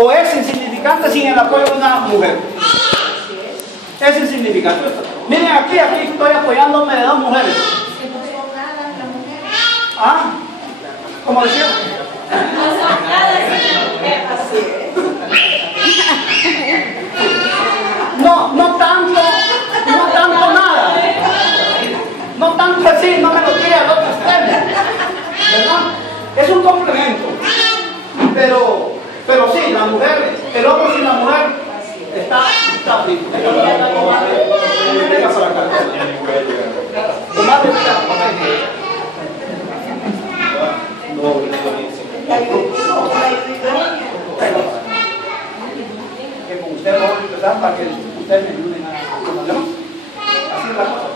o es insignificante sin el apoyo de una mujer. Es insignificante. Miren aquí estoy apoyándome de dos mujeres. ¿Ah? ¿Cómo decía? No tanto nada. No tanto así, no me lo diga el otro extremo, ¿verdad? Es un complemento. Pero sí, la mujer, el hombre sin la mujer está frito. Venga para acá. Comadre, que con usted vamos a empezar para que ustedes me ayuden a conocer. Así es la cosa.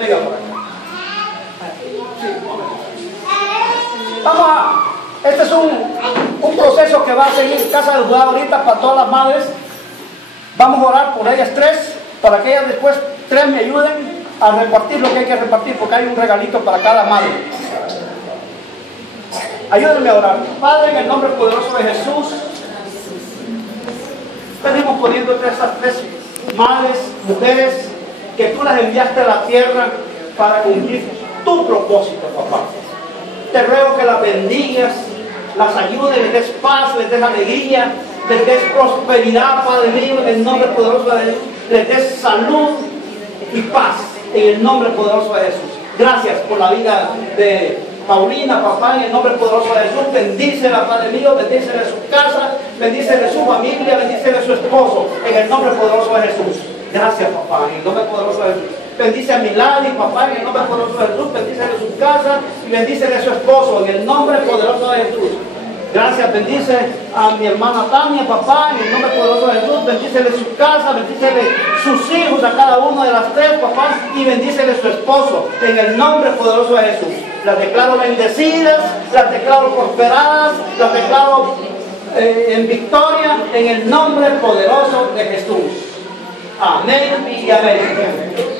Venga por acá. Este es un proceso que va a seguir Casa de Judá ahorita para todas las madres. Vamos a orar por ellas tres, para que ellas después tres me ayuden a repartir lo que hay que repartir, porque hay un regalito para cada madre. Ayúdenme a orar. Padre, en el nombre poderoso de Jesús, venimos poniéndote esas tres madres, mujeres, que tú las enviaste a la tierra para cumplir tu propósito, papá. Te ruego que las bendigas, las ayudes, les des paz, les des alegría, les des prosperidad, Padre mío, en el nombre poderoso de Jesús. Les des salud y paz, en el nombre poderoso de Jesús. Gracias por la vida de Paulina, papá, en el nombre poderoso de Jesús. Bendícela, Padre mío, bendícela su casa, bendícela su familia, bendícela su esposo, en el nombre poderoso de Jesús. Gracias, papá, en el nombre poderoso de Jesús. Bendice a Milady, papá, en el nombre poderoso de Jesús. Bendícele su casa y bendícele su esposo, en el nombre poderoso de Jesús. Gracias, bendice a mi hermana Tania, papá, en el nombre poderoso de Jesús. Bendícele su casa, bendícele sus hijos a cada uno de las tres, papá, y bendícele su esposo, en el nombre poderoso de Jesús. Las declaro bendecidas, las declaro prosperadas, las declaro en victoria, en el nombre poderoso de Jesús. Amén y amén.